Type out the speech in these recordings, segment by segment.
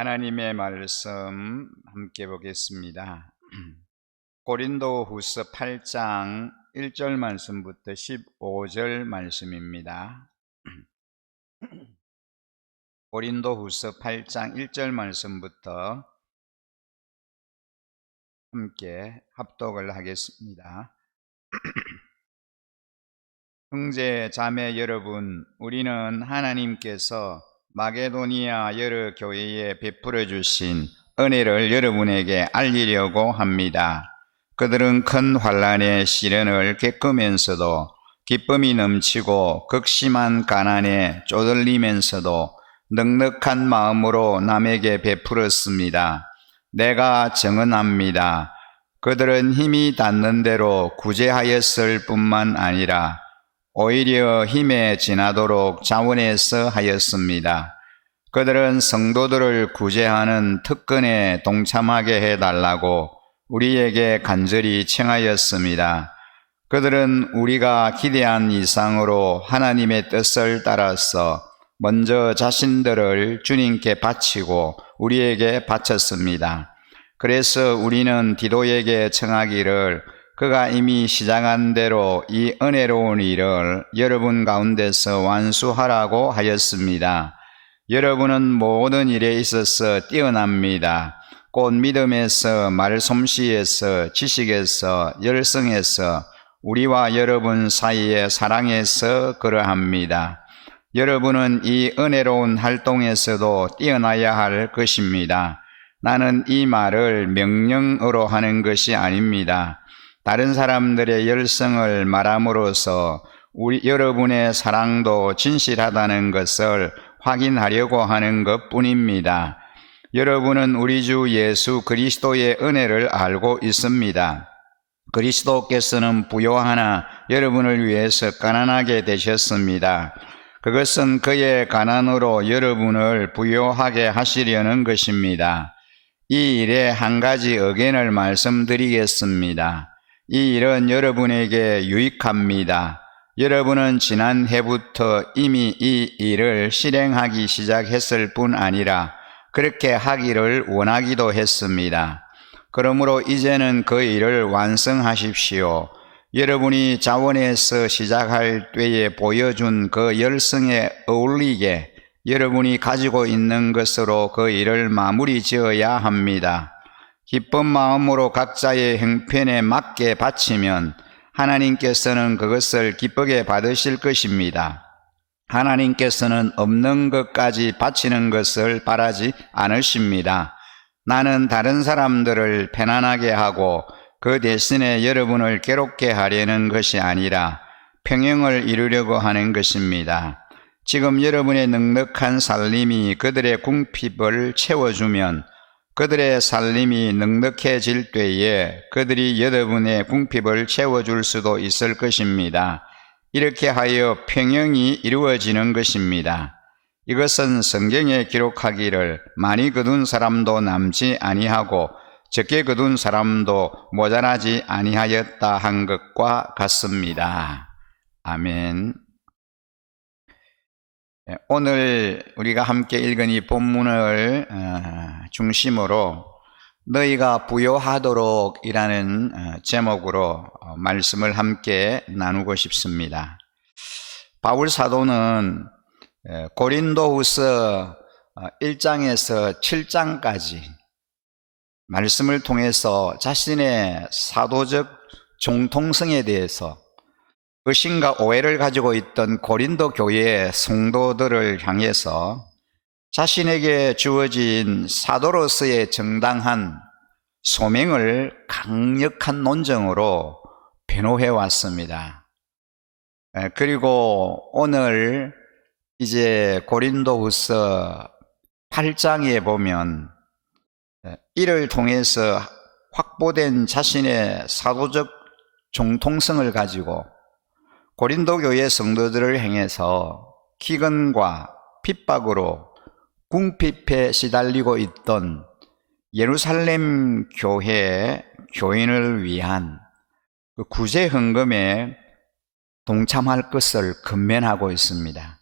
하나님의 말씀 함께 보겠습니다. 고린도후서 8장 1절 말씀부터 15절 말씀입니다. 고린도후서 8장 1절 말씀부터 함께 합독을 하겠습니다. 형제 자매 여러분, 우리는 하나님께서 마게도니아 여러 교회에 베풀어 주신 은혜를 여러분에게 알리려고 합니다. 그들은 큰 환난의 시련을 겪으면서도 기쁨이 넘치고 극심한 가난에 쪼들리면서도 넉넉한 마음으로 남에게 베풀었습니다. 내가 증언합니다. 그들은 힘이 닿는 대로 구제하였을 뿐만 아니라 오히려 힘에 지나도록 자원해서 하였습니다. 그들은 성도들을 구제하는 특권에 동참하게 해달라고 우리에게 간절히 청하였습니다. 그들은 우리가 기대한 이상으로 하나님의 뜻을 따라서 먼저 자신들을 주님께 바치고 우리에게 바쳤습니다. 그래서 우리는 디도에게 청하기를 그가 이미 시작한 대로 이 은혜로운 일을 여러분 가운데서 완수하라고 하였습니다. 여러분은 모든 일에 있어서 뛰어납니다. 곧 믿음에서, 말솜씨에서, 지식에서, 열성에서, 우리와 여러분 사이의 사랑에서 그러합니다. 여러분은 이 은혜로운 활동에서도 뛰어나야 할 것입니다. 나는 이 말을 명령으로 하는 것이 아닙니다. 다른 사람들의 열성을 말함으로써 여러분의 사랑도 진실하다는 것을 확인하려고 하는 것뿐입니다. 여러분은 우리 주 예수 그리스도의 은혜를 알고 있습니다. 그리스도께서는 부요하나 여러분을 위해서 가난하게 되셨습니다. 그것은 그의 가난으로 여러분을 부요하게 하시려는 것입니다. 이 일에 한 가지 의견을 말씀드리겠습니다. 이 일은 여러분에게 유익합니다. 여러분은 지난해부터 이미 이 일을 실행하기 시작했을 뿐 아니라 그렇게 하기를 원하기도 했습니다. 그러므로 이제는 그 일을 완성하십시오. 여러분이 자원에서 시작할 때에 보여준 그 열성에 어울리게 여러분이 가지고 있는 것으로 그 일을 마무리 지어야 합니다. 기쁜 마음으로 각자의 형편에 맞게 바치면 하나님께서는 그것을 기쁘게 받으실 것입니다. 하나님께서는 없는 것까지 바치는 것을 바라지 않으십니다. 나는 다른 사람들을 편안하게 하고 그 대신에 여러분을 괴롭게 하려는 것이 아니라 평형을 이루려고 하는 것입니다. 지금 여러분의 넉넉한 살림이 그들의 궁핍을 채워주면 그들의 살림이 넉넉해질 때에 그들이 여러분의 궁핍을 채워줄 수도 있을 것입니다. 이렇게 하여 평형이 이루어지는 것입니다. 이것은 성경에 기록하기를 많이 거둔 사람도 남지 아니하고 적게 거둔 사람도 모자라지 아니하였다 한 것과 같습니다. 아멘. 오늘 우리가 함께 읽은 이 본문을 중심으로 너희가 부요하도록 이라는 제목으로 말씀을 함께 나누고 싶습니다. 바울 사도는 고린도후서 1장에서 7장까지 말씀을 통해서 자신의 사도적 정통성에 대해서 의심과 오해를 가지고 있던 고린도 교회의 성도들을 향해서 자신에게 주어진 사도로서의 정당한 소명을 강력한 논정으로 변호해 왔습니다. 그리고 오늘 이제 고린도후서 8장에 보면 이를 통해서 확보된 자신의 사도적 정통성을 가지고 고린도 교회 성도들을 향해서 기근과 핍박으로 궁핍에 시달리고 있던 예루살렘 교회 교인을 위한 그 구제 헌금에 동참할 것을 권면하고 있습니다.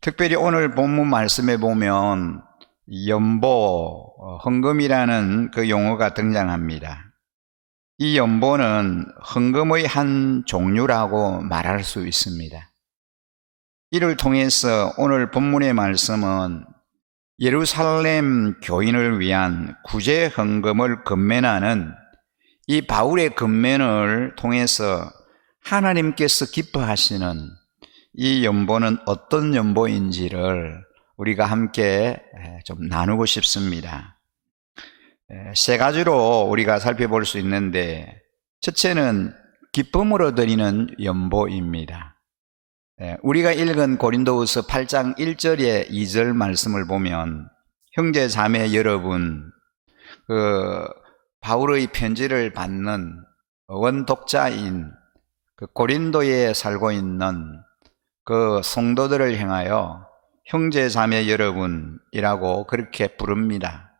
특별히 오늘 본문 말씀에 보면 연보, 헌금이라는 그 용어가 등장합니다. 이 연보는 헌금의 한 종류라고 말할 수 있습니다. 이를 통해서 오늘 본문의 말씀은 예루살렘 교인을 위한 구제 헌금을 건면하는 이 바울의 건면을 통해서 하나님께서 기뻐하시는 이 연보는 어떤 연보인지를 우리가 함께 좀 나누고 싶습니다. 세 가지로 우리가 살펴볼 수 있는데, 첫째는 기쁨으로 드리는 연보입니다. 우리가 읽은 고린도후서 8장 1절에 2절 말씀을 보면 형제 자매 여러분, 바울의 편지를 받는 원독자인 고린도에 살고 있는 그 성도들을 향하여 형제 자매 여러분이라고 그렇게 부릅니다.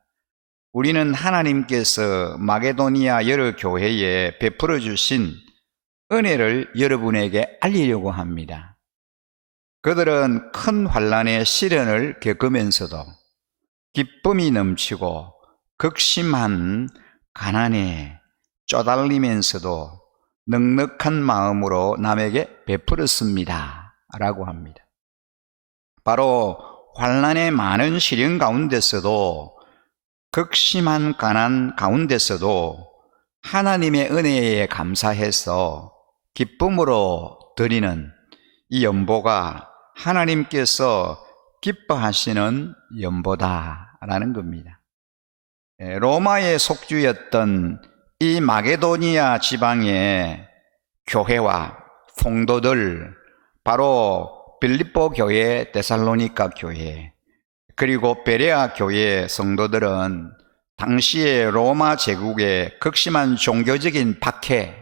우리는 하나님께서 마게도니아 여러 교회에 베풀어 주신 은혜를 여러분에게 알리려고 합니다. 그들은 큰 환난의 시련을 겪으면서도 기쁨이 넘치고 극심한 가난에 쪼달리면서도 넉넉한 마음으로 남에게 베풀었습니다 라고 합니다. 바로 환난의 많은 시련 가운데서도, 극심한 가난 가운데서도 하나님의 은혜에 감사해서 기쁨으로 드리는 이 연보가 하나님께서 기뻐하시는 연보다라는 겁니다. 로마의 속주였던 이 마게도니아 지방의 교회와 성도들, 바로 빌립보 교회, 데살로니가 교회, 그리고 베레아 교회 성도들은 당시의 로마 제국의 극심한 종교적인 박해,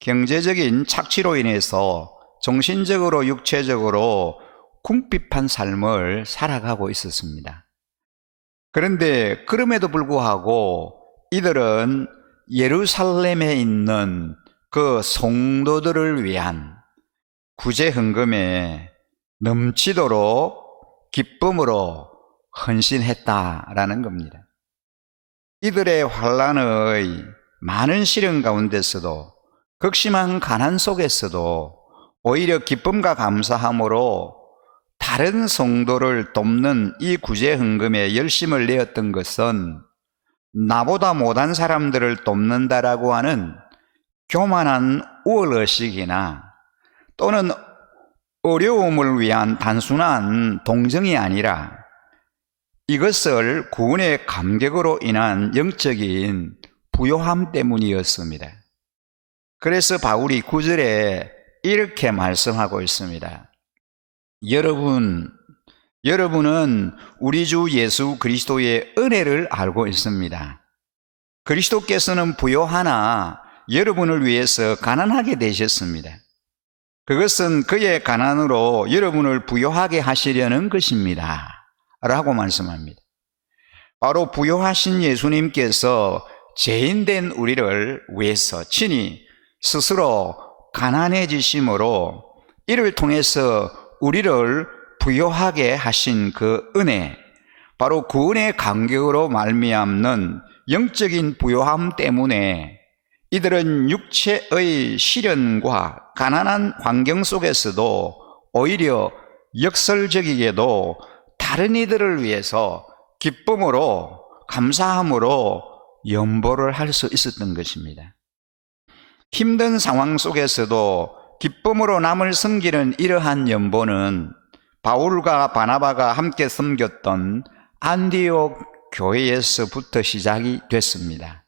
경제적인 착취로 인해서 정신적으로 육체적으로 궁핍한 삶을 살아가고 있었습니다. 그런데 그럼에도 불구하고 이들은 예루살렘에 있는 그 성도들을 위한 구제 헌금에 넘치도록 기쁨으로 헌신했다라는 겁니다. 이들의 환난의 많은 시련 가운데서도, 극심한 가난 속에서도 오히려 기쁨과 감사함으로 다른 성도를 돕는 이 구제 헌금에 열심을 내었던 것은 나보다 못한 사람들을 돕는다라고 하는 교만한 우월의식이나 또는 어려움을 위한 단순한 동정이 아니라 이것을 구원의 감격으로 인한 영적인 부요함 때문이었습니다. 그래서 바울이 9절에 이렇게 말씀하고 있습니다. 여러분은 우리 주 예수 그리스도의 은혜를 알고 있습니다. 그리스도께서는 부요하나 여러분을 위해서 가난하게 되셨습니다. 그것은 그의 가난으로 여러분을 부요하게 하시려는 것입니다 라고 말씀합니다. 바로 부요하신 예수님께서 죄인된 우리를 위해서 친히 스스로 가난해지심으로 이를 통해서 우리를 부요하게 하신 그 은혜, 바로 구원의 감격으로 말미암는 영적인 부요함 때문에 이들은 육체의 시련과 가난한 환경 속에서도 오히려 역설적이게도 다른 이들을 위해서 기쁨으로, 감사함으로 연보를 할 수 있었던 것입니다. 힘든 상황 속에서도 기쁨으로 남을 섬기는 이러한 연보는 바울과 바나바가 함께 섬겼던 안디옥 교회에서부터 시작이 됐습니다.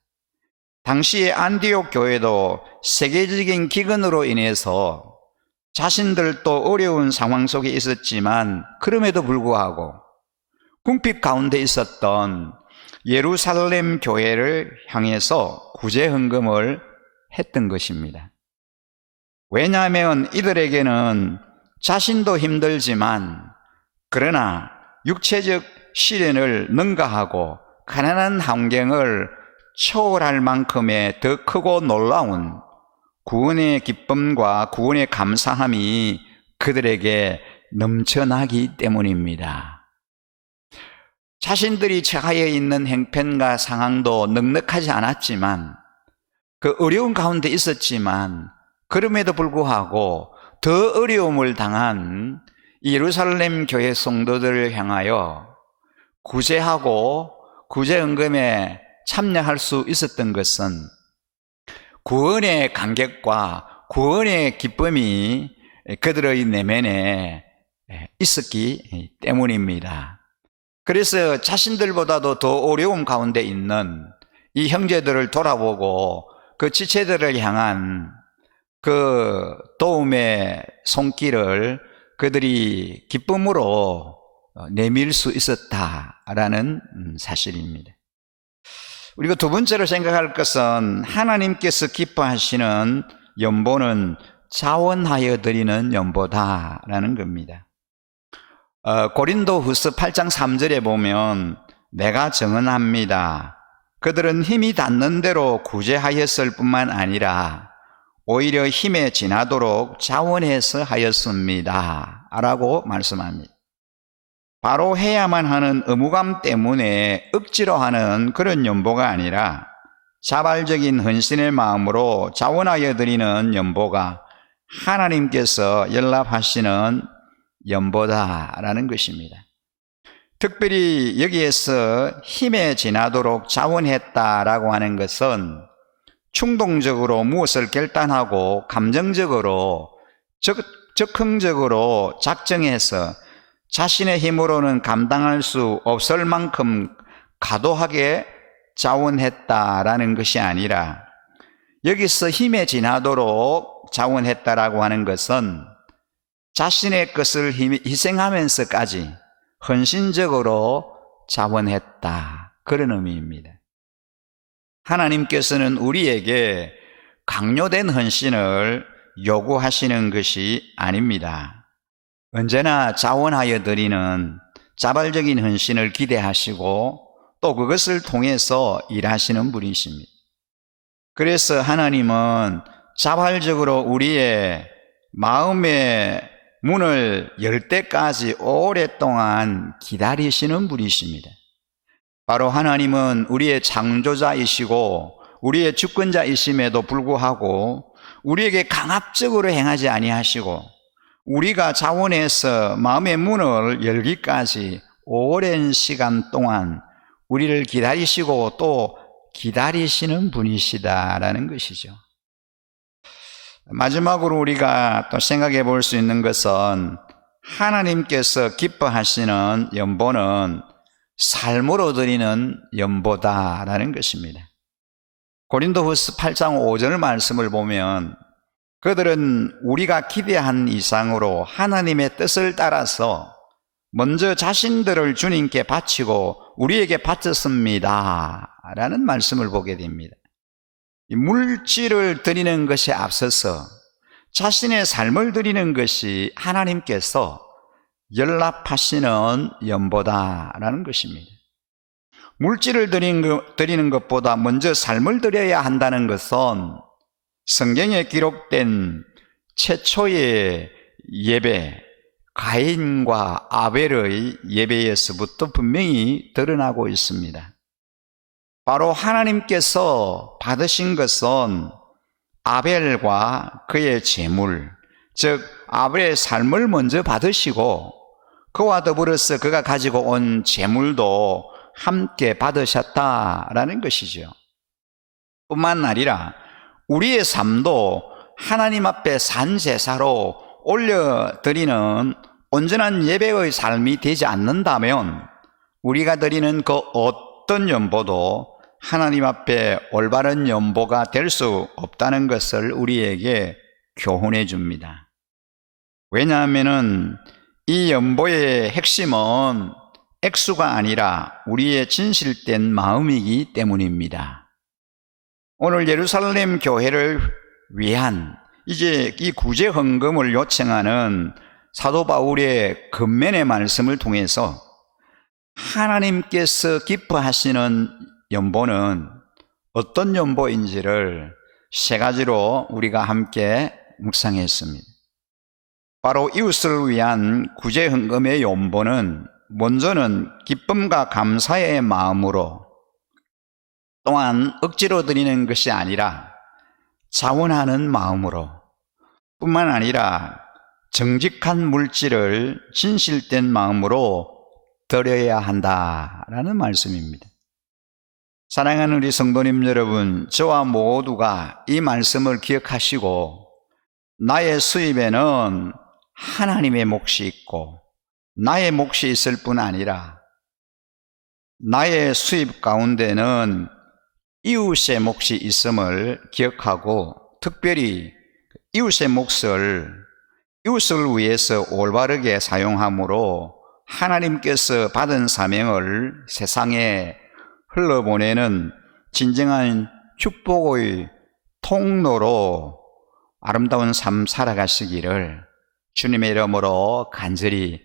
당시의 안디옥 교회도 세계적인 기근으로 인해서 자신들도 어려운 상황 속에 있었지만 그럼에도 불구하고 궁핍 가운데 있었던 예루살렘 교회를 향해서 구제 헌금을 했던 것입니다. 왜냐하면 이들에게는 자신도 힘들지만 그러나 육체적 시련을 능가하고 가난한 환경을 초월할 만큼의 더 크고 놀라운 구원의 기쁨과 구원의 감사함이 그들에게 넘쳐나기 때문입니다. 자신들이 처하여 있는 형편과 상황도 넉넉하지 않았지만, 그 어려운 가운데 있었지만, 그럼에도 불구하고 더 어려움을 당한 예루살렘 교회 성도들을 향하여 구제하고 구제헌금에 참여할 수 있었던 것은 구원의 감격과 구원의 기쁨이 그들의 내면에 있었기 때문입니다. 그래서 자신들보다도 더 어려움 가운데 있는 이 형제들을 돌아보고 그 지체들을 향한 그 도움의 손길을 그들이 기쁨으로 내밀 수 있었다라는 사실입니다. 우리가 두 번째로 생각할 것은 하나님께서 기뻐하시는 연보는 자원하여 드리는 연보다라는 겁니다. 고린도후서 8장 3절에 보면 내가 증언합니다. 그들은 힘이 닿는 대로 구제하였을 뿐만 아니라 오히려 힘에 지나도록 자원해서 하였습니다 라고 말씀합니다. 바로 해야만 하는 의무감 때문에 억지로 하는 그런 연보가 아니라 자발적인 헌신의 마음으로 자원하여 드리는 연보가 하나님께서 연락하시는 연보다라는 것입니다. 특별히 여기에서 힘에 지나도록 자원했다라고 하는 것은 충동적으로 무엇을 결단하고 감정적으로 적극적으로 작정해서 자신의 힘으로는 감당할 수 없을 만큼 과도하게 자원했다라는 것이 아니라, 여기서 힘에 지나도록 자원했다라고 하는 것은 자신의 것을 희생하면서까지 헌신적으로 자원했다, 그런 의미입니다. 하나님께서는 우리에게 강요된 헌신을 요구하시는 것이 아닙니다. 언제나 자원하여 드리는 자발적인 헌신을 기대하시고 또 그것을 통해서 일하시는 분이십니다. 그래서 하나님은 자발적으로 우리의 마음의 문을 열 때까지 오랫동안 기다리시는 분이십니다. 바로 하나님은 우리의 창조자이시고 우리의 주권자이심에도 불구하고 우리에게 강압적으로 행하지 아니하시고 우리가 자원해서 마음의 문을 열기까지 오랜 시간 동안 우리를 기다리시고 또 기다리시는 분이시다라는 것이죠. 마지막으로 우리가 또 생각해 볼 수 있는 것은 하나님께서 기뻐하시는 연보는 삶으로 드리는 연보다라는 것입니다. 고린도후서 8장 5절 말씀을 보면 그들은 우리가 기대한 이상으로 하나님의 뜻을 따라서 먼저 자신들을 주님께 바치고 우리에게 바쳤습니다 라는 말씀을 보게 됩니다. 물질을 드리는 것에 앞서서 자신의 삶을 드리는 것이 하나님께서 연락하시는 연보다라는 것입니다. 물질을 드리는 것보다 먼저 삶을 드려야 한다는 것은 성경에 기록된 최초의 예배, 가인과 아벨의 예배에서부터 분명히 드러나고 있습니다. 바로 하나님께서 받으신 것은 아벨과 그의 제물, 즉 아벨의 삶을 먼저 받으시고 그와 더불어서 그가 가지고 온 제물도 함께 받으셨다라는 것이죠. 뿐만 아니라 우리의 삶도 하나님 앞에 산제사로 올려드리는 온전한 예배의 삶이 되지 않는다면 우리가 드리는 그 어떤 연보도 하나님 앞에 올바른 연보가 될 수 없다는 것을 우리에게 교훈해 줍니다. 왜냐하면 이 연보의 핵심은 액수가 아니라 우리의 진실된 마음이기 때문입니다. 오늘 예루살렘 교회를 위한 이제 이 구제 헌금을 요청하는 사도 바울의 근면의 말씀을 통해서 하나님께서 기뻐하시는 연보는 어떤 연보인지를 세 가지로 우리가 함께 묵상했습니다. 바로 이웃을 위한 구제 헌금의 연보는 먼저는 기쁨과 감사의 마음으로, 또한 억지로 드리는 것이 아니라 자원하는 마음으로, 뿐만 아니라 정직한 물질을 진실된 마음으로 드려야 한다라는 말씀입니다. 사랑하는 우리 성도님 여러분, 저와 모두가 이 말씀을 기억하시고 나의 수입에는 하나님의 몫이 있고 나의 몫이 있을 뿐 아니라 나의 수입 가운데는 이웃의 몫이 있음을 기억하고, 특별히 이웃의 몫을 이웃을 위해서 올바르게 사용함으로 하나님께서 받은 사명을 세상에 흘러보내는 진정한 축복의 통로로 아름다운 삶 살아가시기를 주님의 이름으로 간절히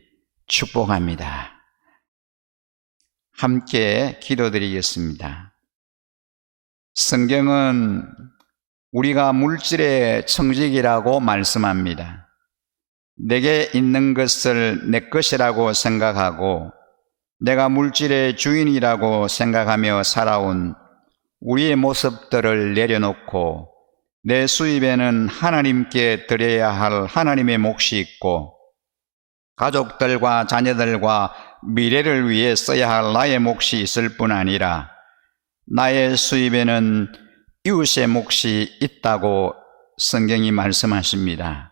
축복합니다. 함께 기도드리겠습니다. 성경은 우리가 물질의 청직이라고 말씀합니다. 내게 있는 것을 내 것이라고 생각하고 내가 물질의 주인이라고 생각하며 살아온 우리의 모습들을 내려놓고 내 수입에는 하나님께 드려야 할 하나님의 몫이 있고 가족들과 자녀들과 미래를 위해 써야 할 나의 몫이 있을 뿐 아니라 나의 수입에는 이웃의 몫이 있다고 성경이 말씀하십니다.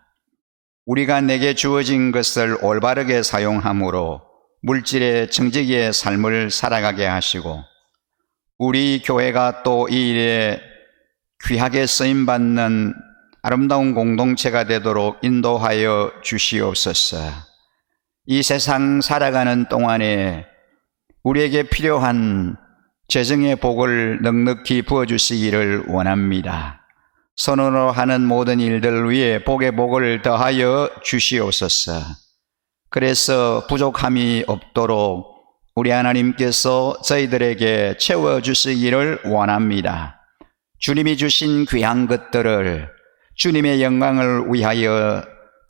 우리가 내게 주어진 것을 올바르게 사용함으로 물질의 청지기의 삶을 살아가게 하시고 우리 교회가 또 이 일에 귀하게 쓰임받는 아름다운 공동체가 되도록 인도하여 주시옵소서. 이 세상 살아가는 동안에 우리에게 필요한 재정의 복을 넉넉히 부어주시기를 원합니다. 선으로 하는 모든 일들 위에 복의 복을 더하여 주시옵소서. 그래서 부족함이 없도록 우리 하나님께서 저희들에게 채워주시기를 원합니다. 주님이 주신 귀한 것들을 주님의 영광을 위하여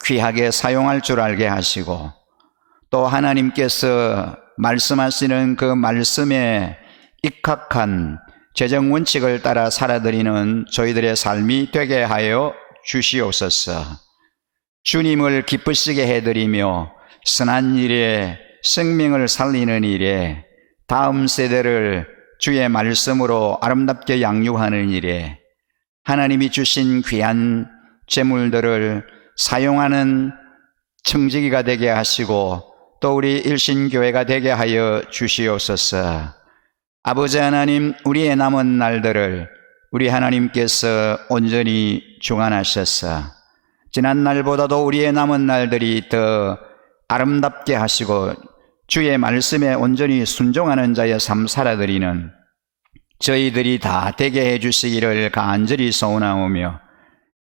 귀하게 사용할 줄 알게 하시고, 또 하나님께서 말씀하시는 그 말씀에 입각한 재정 원칙을 따라 살아드리는 저희들의 삶이 되게 하여 주시옵소서. 주님을 기쁘시게 해드리며 선한 일에, 생명을 살리는 일에, 다음 세대를 주의 말씀으로 아름답게 양육하는 일에 하나님이 주신 귀한 재물들을 사용하는 청지기가 되게 하시고 또 우리 일신교회가 되게 하여 주시옵소서. 아버지 하나님, 우리의 남은 날들을 우리 하나님께서 온전히 주관하셔서 지난 날보다도 우리의 남은 날들이 더 아름답게 하시고 주의 말씀에 온전히 순종하는 자의 삶 살아드리는 저희들이 다 되게 해주시기를 간절히 소원하오며,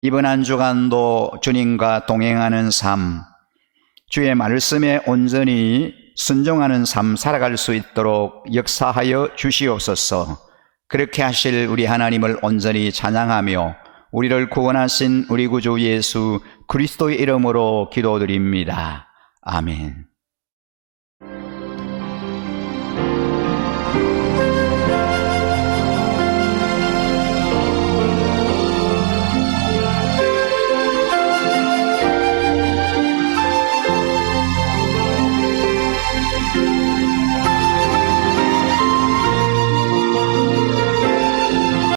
이번 한 주간도 주님과 동행하는 삶, 주의 말씀에 온전히 순종하는 삶 살아갈 수 있도록 역사하여 주시옵소서. 그렇게 하실 우리 하나님을 온전히 찬양하며 우리를 구원하신 우리 구주 예수 그리스도의 이름으로 기도드립니다. 아멘.